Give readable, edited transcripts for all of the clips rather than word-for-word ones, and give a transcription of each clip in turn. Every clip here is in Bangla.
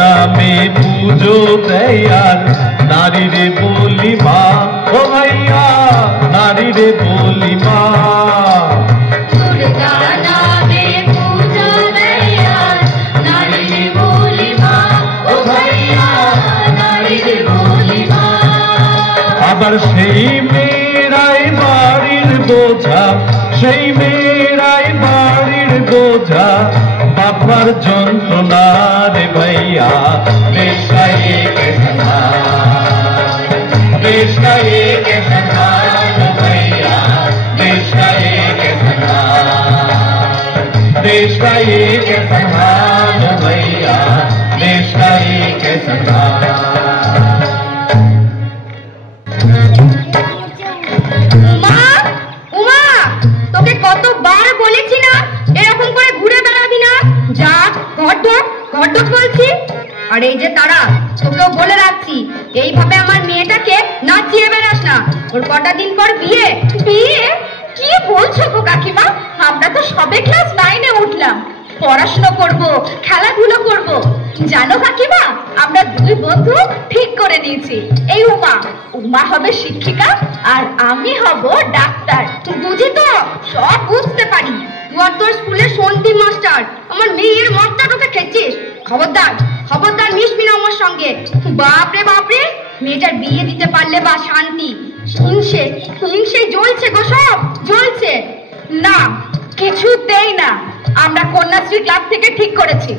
নামে পুজো দেয় আর নারী রে বলি মা, ও ভাইয়া নারী রে বলি মা। দুর্গা নামে পুজো দেয় আর নারী রে বলি মা, ও ভাইয়া নারী রে বলি মা। আবার সেই মেয়েরাই বাড়ির বোঝা, সেই মেয়েরাই বাড়ির বোঝা, বাবার যন্ত্রণা রে ভাইয়া। देश का एक संतान, देश का एक संतान भैया, देश का एक संतान, देश का एक संतान भैया, देश का एक संतान। উমা, উমা, তোকে কতবার বলেছি না এরকম করে ঘুরে বেড়াবি না। যা ঘর ঢোক বলছি। আর এই যে তারা, তোকেও বলে রাখছি এইভাবে আমার মেয়েটাকে নাচিয়ে বেড়াস না। ওর কটা দিন পর বিয়ে। বিয়ে কি বলছো গো কাকিমা? আমরা তো সবে ক্লাস 9-এ উঠলাম, পড়াশোনা করব, খেলাধুলো করব। জানো কাকিমা, আমরা দুই বন্ধু ঠিক করে নিয়েছি। এই উমা হবে শিক্ষিকা আর আমি হব ডাক্তার। বুঝি তো, সব বুঝতে পারি। তুই আর তোর স্কুলে সন্ধি মাস্টার আমার মেয়ের মাস্টারটাকে খেয়েছিস। খবরদার খবরদার মিশবি না আমার সঙ্গে। বাপরে বাপরে, মেয়েটার বিয়ে দিতে পারলে বা শান্তি। হিংসে জ্বলছে গো, সব জ্বলছে। না, কিছুতেই না। আমরা কন্যাশ্রী ক্লাব থেকে ঠিক করেছি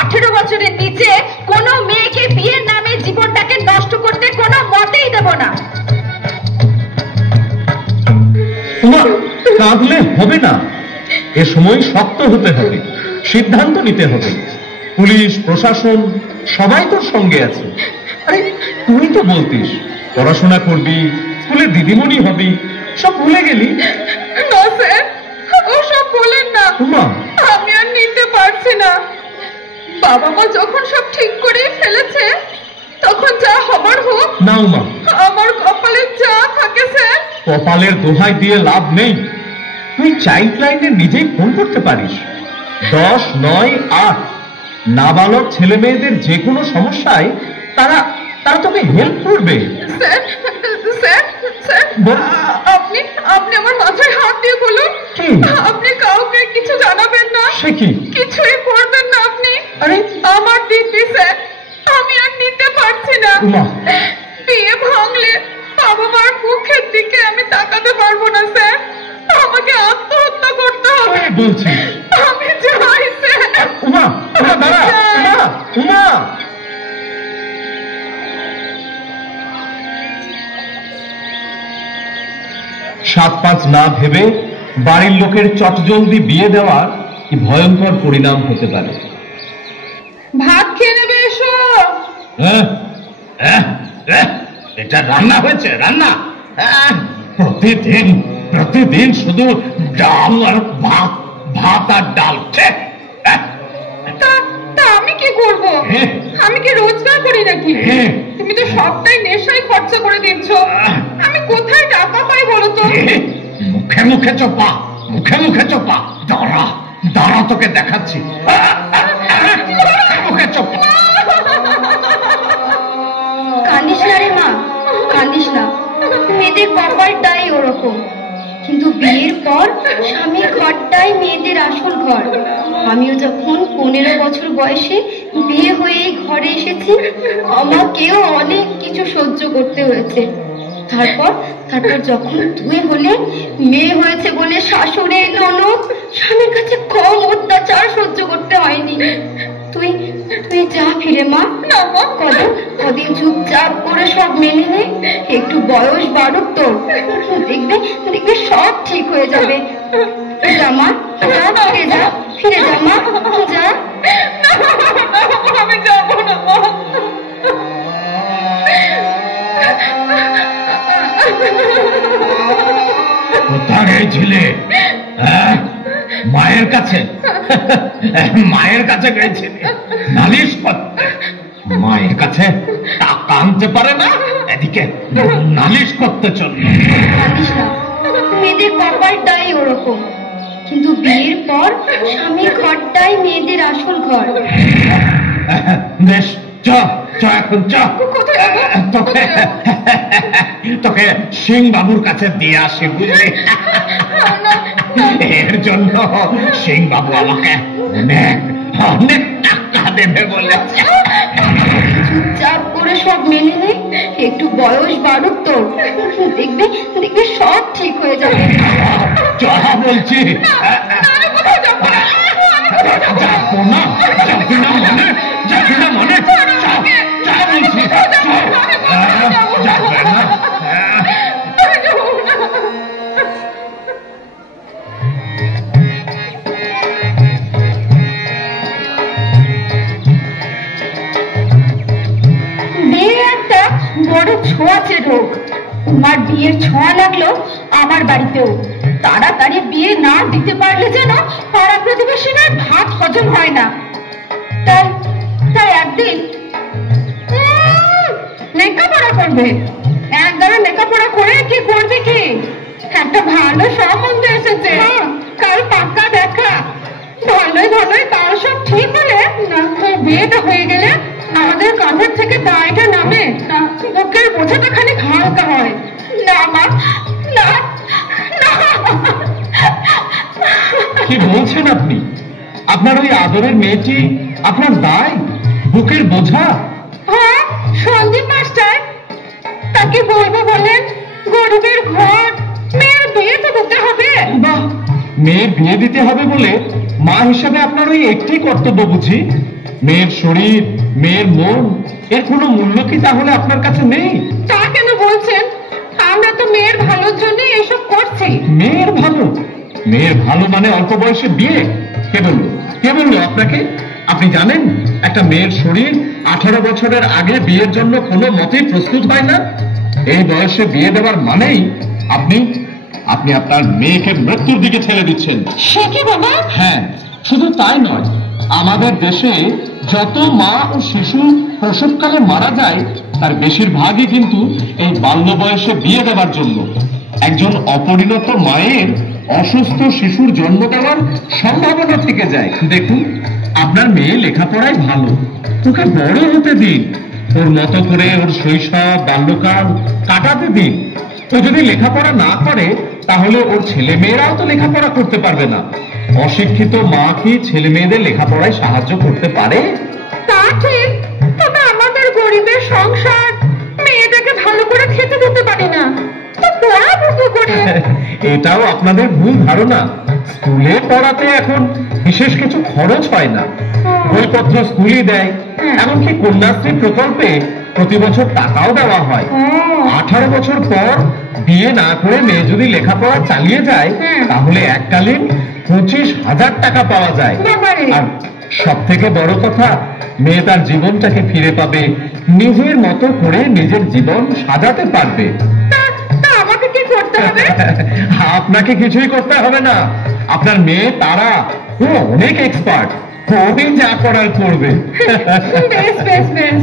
18 বছরের নিচে কোনো মেয়েকে বিয়ের নামে জীবনটাকে নষ্ট করতে কোনো মতেই দেব না। কাঁদলে হবে না, এ সময় শক্ত হতে হবে, সিদ্ধান্ত নিতে হবে। পুলিশ প্রশাসন সবাই তোর সঙ্গে আছে। আরে তুই তো বলতিস পড়াশোনা করবি, স্কুলে দিদিমণি হবি, সব ভুলে গেলি? না স্যার, ও সব বলেন না। আমি আর নিতে পারছি না। বাবা মা যখন সব ঠিক করে ফেলেছে তখন যা হবার হোক। না উমা, আমার কপালে যা থাকে স্যার। কপালের দোহাই দিয়ে লাভ নেই। তুই চাইল্ড লাইনে নিজেই ফোন করতে পারিস। 10, 9, 8 নাবালক ছেলে মেয়েদের যে কোনো সমস্যায় তারা তোকে হেল্প করবে। স্যার স্যার স্যার, আপনি আমার মাথায় হাত দিয়ে বলুন, আপনি কাউকে কিছু জানাবেন না। সে কি? কিছুই করবেন না আপনি। আরে আমার দিদি স্যার, আমি আর নিতে পারছি না। বিয়ে ভাঙলে বাবা মার মুখের দিকে আমি তাকাতে পারবো না স্যার। আমাকে আত্মহত্যা করতে হবে বলছি। আমি চাই স্যার। উমা, দাঁড়া, উমা। 7-5 না ভেবে বাড়ির লোকের চটজলদি বিয়ে দেওয়ার কি ভয়ঙ্কর পরিণাম হতে পারে। ভাত খেয়ে নেবে এসো। এটা রান্না হয়েছে, রান্না। প্রতিদিন শুধু ডাল আর ভাত, ভাত আর ডাল। তা আমি কি করব? আমি কি রোজগার করি নাকি? তুমি তো সবটাই নেশায় খরচা করে দিচ্ছ। আমি কোথায় টাকা পাই বলো তো? মুখে মুখে চোপা, মুখে মুখে চোপা। দাঁড়া দাঁড়া, তোকে দেখাচ্ছি। মুখে চোপা। কান্দিস না রে মা, কান্দিস না। মেয়েদের কপালটাই ওরকম। কিন্তু বিয়ের পর স্বামীর ঘরটাই মেয়েদের আসল ঘর। আমিও যখন 15 বছর বয়সে বিয়ে হয়ে ঘরে এসেছি, আমাকেও অনেক কিছু সহ্য করতে হয়েছে। তারপর যখন তুই হলে, মেয়ে হয়েছে বলে শাশুড়ির ননদ স্বামীর কাছে কম অত্যাচার সহ্য করতে হয়নি। তুই যা ফিরে মা। কদিন চুপচাপ করে সব মেনে নে, একটু বয়স বাড়ুক তোর, দেখবে সব ঠিক হয়ে যাবে। যা মা, ফিরে যা মা, যা। আমি যাবো না মা। কোথায় গেছিলে? মায়ের কাছে? মায়ের কাছে গেছিলে নালিশ করতে? মায়ের কাছে টাকা আনতে পারে না, এদিকে নালিশ করতে চলল। মেয়েদের কপালটাই ওরকম। কিন্তু বিয়ের পর স্বামীর ঘরটাই মেয়েদের আসল ঘর। বেশ চ চ এখন চ, তোকে তোকে সিং বাবুর কাছে দিয়ে আসি বুঝলি। এর জন্য সিং বাবু আমাকে অনেক অনেক টাকা দেবে বলেছে। চুপচাপ করে সব মেনে নে, একটু বয়স বাড়ুক তোর, দেখবি দেখবি সব ঠিক হয়ে যাবে। যা বলছি যাবো না, যাবি না মনে, যাবি না মনে, যা বলছি যাবে না। বড় ছোঁয়াচে রোগ। তোমার বিয়ের ছোঁয়া লাগলো আমার বাড়িতেও। তাড়াতাড়ি বিয়ে না দিতে পারলে যেন পাড়া প্রতিবেশীদের ভাত হজম হয় না। তাই তাই একদিন লেখাপড়া করবে। একবারে লেখাপড়া করে কি করবে কি? একটা ভালো সম্বন্ধ এসেছে, কাল পাক্কা দেখা। ভালোই ভালোই তার সব ঠিক হলে বিয়েটা হয়ে গেলে আমাদের কাঁধের থেকে দায়টা নামে, বুকের বোঝাটা খালি হালকা হয়। না মা, না না। কি বলছেন আপনি? আপনার ওই আদরের মেয়েটি আপনার দায়, বুকের বোঝা? হ্যাঁ সন্দীপ মাস্টার, তাকে বলবো বলেন? গরিবের ঘর, মেয়ের বিয়ে তো দিতে হবে। বাহ, মেয়ের বিয়ে দিতে হবে বলে মা হিসাবে আপনার ওই একটি কর্তব্য বুঝি? মেয়ের শরীর, মেয়ের মন, এর কোনো মূল্য কি তাহলে আপনার কাছে নেই? তা কেন বলছেন? আমরা তো মেয়ের ভালোর জন্য এসব করছি। মেয়ের ভালো? মেয়ের ভালো মানে অল্প বয়সে বিয়ে? কে বললো? কে বললো আপনাকে? আপনি জানেন একটা মেয়ের শরীর 18 বছরের আগে বিয়ের জন্য কোনো মতেই প্রস্তুত হয় না। এই বয়সে বিয়ে দেওয়ার মানেই আপনি আপনি আপনার মেয়েকে মৃত্যুর দিকে ঠেলে দিচ্ছেন। সে কি বাবা? হ্যাঁ, শুধু তাই নয়, আমাদের দেশে যত মা ও শিশু প্রসবকালে মারা যায় তার বেশিরভাগই কিন্তু এই বাল্য বয়সে বিয়ে দেওয়ার জন্য। একজন অপরিণত মায়ের অসুস্থ শিশুর জন্ম দেওয়ার সম্ভাবনা থেকে যায়। দেখুন, আপনার মেয়ে লেখাপড়ায় ভালো, ওকে বড় হতে দিন, ওর মতো করে ওর শৈশব বাল্যকাল কাটাতে দিন। ও যদি লেখাপড়া না করে তাহলে ওর ছেলে মেয়েরাও তো লেখাপড়া করতে পারবে না। অশিক্ষিত মা কি ছেলে মেয়েদের লেখাপড়ায় সাহায্য করতে পারে? তা ঠিক, তবে আমাদের গরিবের সংসার, মেয়েটাকে ভালো করে খেতে দিতে পারি না, তো পড়াবো কি করে? এটাও আপনাদের ভুল ধারণা। স্কুলে পড়াতে এখন বিশেষ কিছু খরচ হয় না, বইপত্র স্কুলই দেয়। এমনকি কন্যাশ্রী প্রকল্পে প্রতি বছর টাকাও দেওয়া হয়। 18 বছর পর বিয়ে না করে মেয়ে যদি লেখাপড়া চালিয়ে যায় তাহলে এককালীন 25,000 টাকা পাওয়া যায়। আর সব থেকে বড় কথা, মেয়ে তার জীবনটাকে ফিরে পাবে, নিজের মতো করে নিজের জীবন সাজাতে পারবে। আমাকে কি করতে হবে? আপনাকে কিছুই করতে হবে না। আপনার মেয়ে তারা, ও অনেক এক্সপার্ট, ওই যা করার করবে। বেশ বেশ বেশ।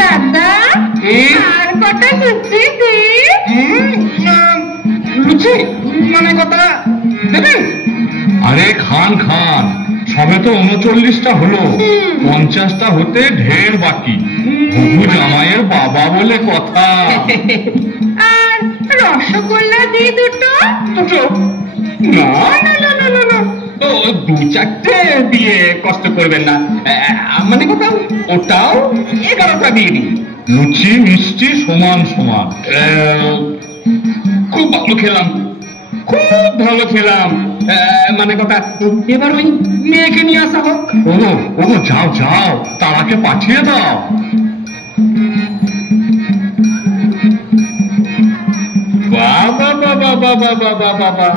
দাদা, আর কটা লুচি দি? লুচি মানে কথা দেবেন? আরে খান খান, সবে তো 39টা হলো, 50টা হতে ঢের বাকি। বুবু জামাইয়ের বাবা বলে কথা। আর রসগোল্লা দি দুটো? দুটো? না না না না না না, ও 2-4টে দিয়ে কষ্ট করবেন না। মানে কথা, ওটাও 11টা দিয়ে দিন। লুচি মিষ্টি সমান সমান। খুব ভালো খেলাম, খুব ভালো খেলাম। মানে কথা, এবার ওই মেয়েকে নিয়ে আসা হোক। ও যাও যাও, তারাকে পাঠিয়ে দাও। বাবা বাবা বাবা বাবা বাবা,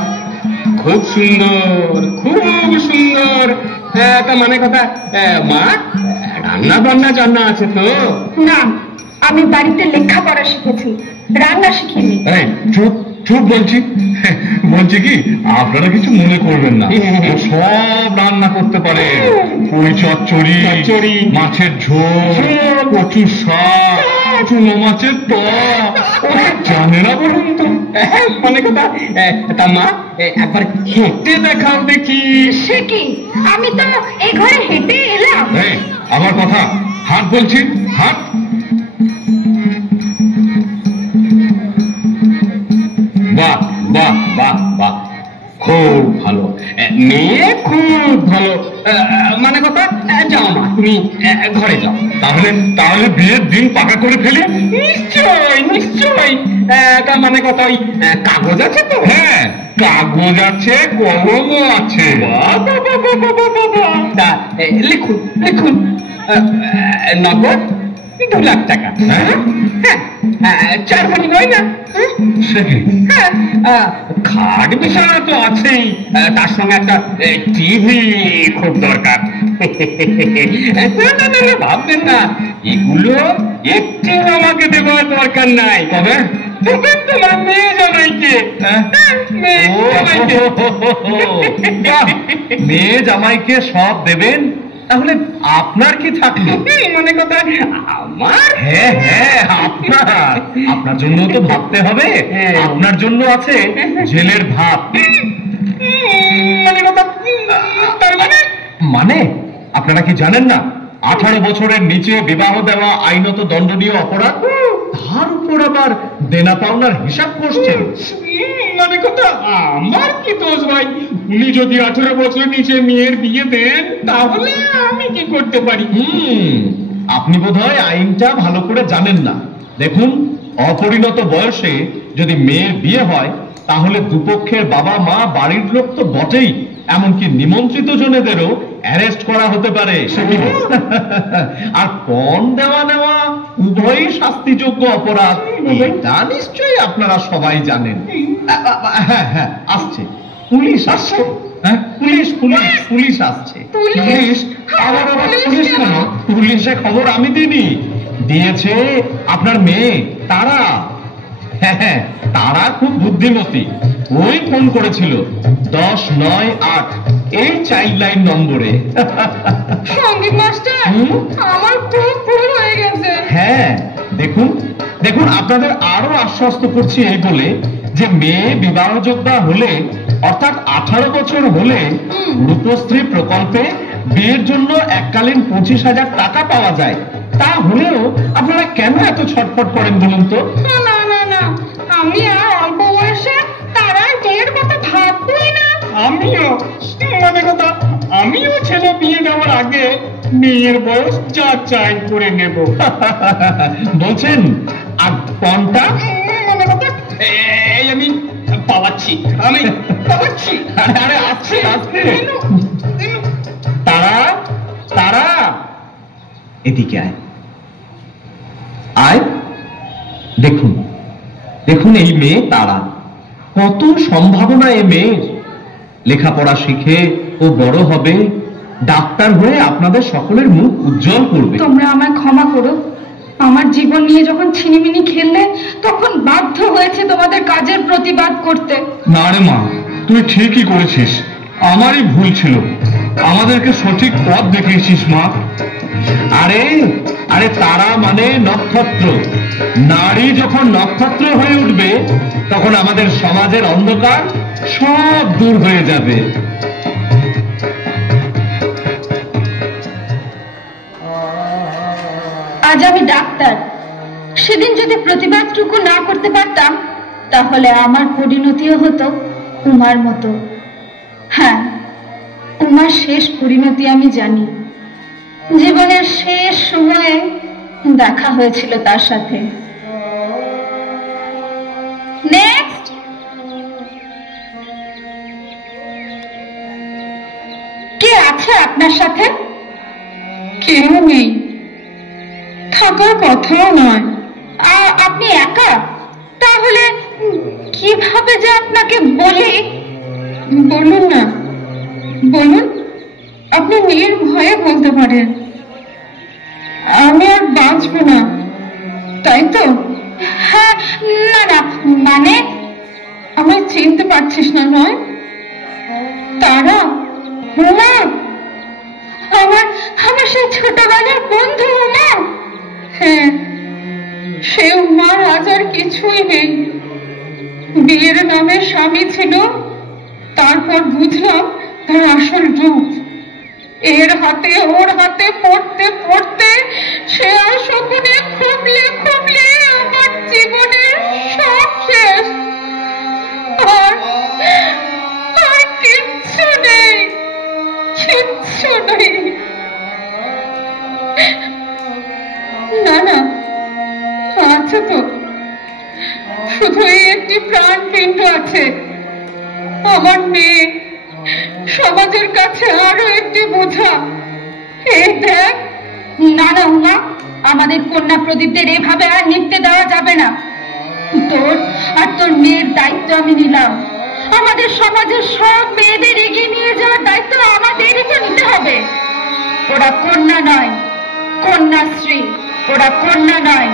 খুব সুন্দর, খুব সুন্দর। তা মানে কথা, মা রান্না বান্না জানা আছে তো? না, আমি বাড়িতে লেখাপড়া শিখেছি, রান্না শিখিনি। চুপ চুপ বলছি। বলছি কি, আপনারা কিছু মনে করবেন না, ও সব রান্না করতে পারে। ওই চচ্চড়ি, মাছের ঝোল, কচুর শাক, চুনো মাছের পা জানে না বলুন তো? মানে কথা, তা মা একবার হেঁটে দেখাও দেখি। সে কি, আমি তো এই ঘরে হেঁটে এলাম। আমার কথা, হাত বলছি, হাত। বাহ বাহ বাহ বাহ, খুব ভালো মেয়ে, খুব ভালো। মানে কথা, যাও মা, তুমি ঘরে যাও। তাহলে তাহলে বিয়ের দিন পাকা করে ফেলি? নিশ্চয় নিশ্চয়। তা মানে কথা, ওই কাগজ আছে তো? হ্যাঁ, কাগজ আছে, কলমও আছে। তা লিখুন লিখুন, নগদ 2 লাখ টাকা। হ্যাঁ, 4 ভানি নয় না? সে কি? খাট বিছানা তো আছেই, তার সঙ্গে একটা টিভি খুব দরকার। না, ভাববেন না, এগুলো একটু আমাকে দেওয়ার দরকার নাই। তবে তোমার মেয়ে জামাইকে। মেয়ে জামাইকে সব দেবেন, তাহলে আপনার কি থাকলো? মানে কথা, আমার? হ্যাঁ হ্যাঁ, আপনার জন্য তো ভাবতে হবে। আপনার জন্য আছে জেলের ভাত। মানে কথা, তার মানে? মানে আপনারা কি জানেন না, 18 বছরের নিচে বিবাহ দেওয়া আইনত দণ্ডনীয় অপরাধ? তার উপর আবার দেনা পাওনার হিসাব করছেন। মানে কথা, আমার কি দোষ ভাই? উনি যদি 18 বছর নিচে মেয়ের বিয়ে দেন, তাহলে আমি কি করতে পারি? আপনি বোধহয় আইনটা ভালো করে জানেন না। দেখুন, অপরিণত বয়সে যদি মেয়ের বিয়ে হয়, তাহলে দুপক্ষের বাবা মা, বাড়ির লোক তো বটেই, এমনকি নিমন্ত্রিত জনেদেরও অ্যারেস্ট করা হতে পারে। আর পণ দেওয়া নেওয়া উভয়ই শাস্তিযোগ্য অপরাধ। এটা নিশ্চয়ই আপনারা সবাই জানেন। হ্যাঁ হ্যাঁ, আসছে পুলিশ, আসছে। হ্যাঁ, পুলিশ পুলিশ পুলিশ আসছে। পুলিশ? আবার পুলিশ কেন? পুলিশে খবর আমি দিইনি, দিয়েছে আপনার মেয়ে তারা। হ্যাঁ, তারা খুব বুদ্ধিমতী। ওই ফোন করেছিল 1098 এই চাইল্ড লাইন নম্বরে। সঙ্গীত মাস্টার, আমার খুব ভুল হয়ে গেছে। হ্যাঁ, দেখুন দেখুন, আপনাদের আরো আশ্বস্ত করছি এই বলে যে মেয়ে বিবাহযোগ্যা হলে, অর্থাৎ 18 বছর হলে, রূপশ্রী প্রকল্পে বিয়ের জন্য এককালীন 25,000 টাকা পাওয়া যায়। তা হলেও আপনারা কেন এত ছটফট করেন বলুন তো? না না না, আমি আর অল্প বয়সে তারার বিয়ের কথা ভাববই না। আমিও, মানে কথা, আমিও ছেলে বিয়ে দেওয়ার আগে মেয়ের বয়স যাচাই করে নেব। বলছেন? আর পণটা? মানে কথা, এই আমি পালাচ্ছি, আমি পালাচ্ছি। আরে আসছে আসছে। তারা তারা, এদিকে আয় আয়। দেখুন দেখুন, এই মেয়ে তারা, কত সম্ভাবনা এ মেয়ের। লেখাপড়া শিখে ও বড় হবে, ডাক্তার হয়ে আপনাদের সকলের মুখ উজ্জ্বল করবে। তোমরা আমায় ক্ষমা করো, আমার জীবন নিয়ে যখন ছিনিমিনি খেললে, তখন বাধ্য হয়েছে তোমাদের কাজের প্রতিবাদ করতে। না রে মা, তুই ঠিকই করেছিস, আমারই ভুল ছিল। আমাদেরকে সঠিক পথ দেখিয়েছিস মা। আরে আরে, তারা মানে নক্ষত্র। নারী যখন নক্ষত্র হয়ে উঠবে, তখন আমাদের সমাজের অন্ধকার সব দূর হয়ে যাবে। আজ আমি ডাক্তার, সেদিন যদি প্রতিবাদটুকু না করতে পারতাম, তাহলে আমার পরিণতিও হতো উমার মতো। হ্যাঁ, উমার শেষ পরিণতি আমি জানি। জীবনের শেষ সময়ে দেখা হয়েছিল তার সাথে। নেক্সট। কে আছে আপনার সাথে? কেউ নেই, থাকার কথাও নয়। আপনি একা? তাহলে কিভাবে যে আপনাকে বলি? বলুন না, বলুন। আপনি নির্ভয়ে বলতে পারেন। আমি আর বাঁচবো না, তাই তো? হ্যাঁ, না না, মানে আমায় চিনতে পারছিস না নয়? তারা, উমা, আমার আমার সেই ছোটবেলার বন্ধু উমা। হ্যাঁ, সে উমার আজ আর কিছুই নেই। বিয়ের নামে স্বামী ছিল, তারপর বুঝলাম তার আসল রূপ। এর হাতে ওর হাতে পড়তে পড়তে সে আর শকুনে খুবলে খুবলে আমার জীবনের সব শেষ। আর কিচ্ছু নেই, কিচ্ছু নেই। না না, আছে তো, শুধু এই একটি প্রাণপিণ্ড আছে, আমার মেয়ে, সমাজের কাছে আরো একটি বোঝা। এই দেখ। না না উমা, আমাদের কন্যা প্রদীপদের এভাবে আর নিতে দেওয়া যাবে না। তোর আর তোর মেয়ের দায়িত্ব আমি নিলাম। আমাদের সমাজের সব মেয়েদের এগিয়ে নিয়ে যাওয়ার দায়িত্ব আমাদেরই তো নিতে হবে। ওরা কন্যা নয়, কন্যাশ্রী। ওরা কন্যা নয়,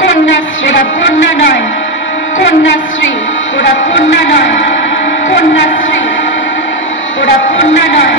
কন্যাশ্রী। ওরা কন্যা নয়, কন্যাশ্রী। ওরা কন্যা নয়, কন্যাশ্রী। ওরা কন্যা নয়।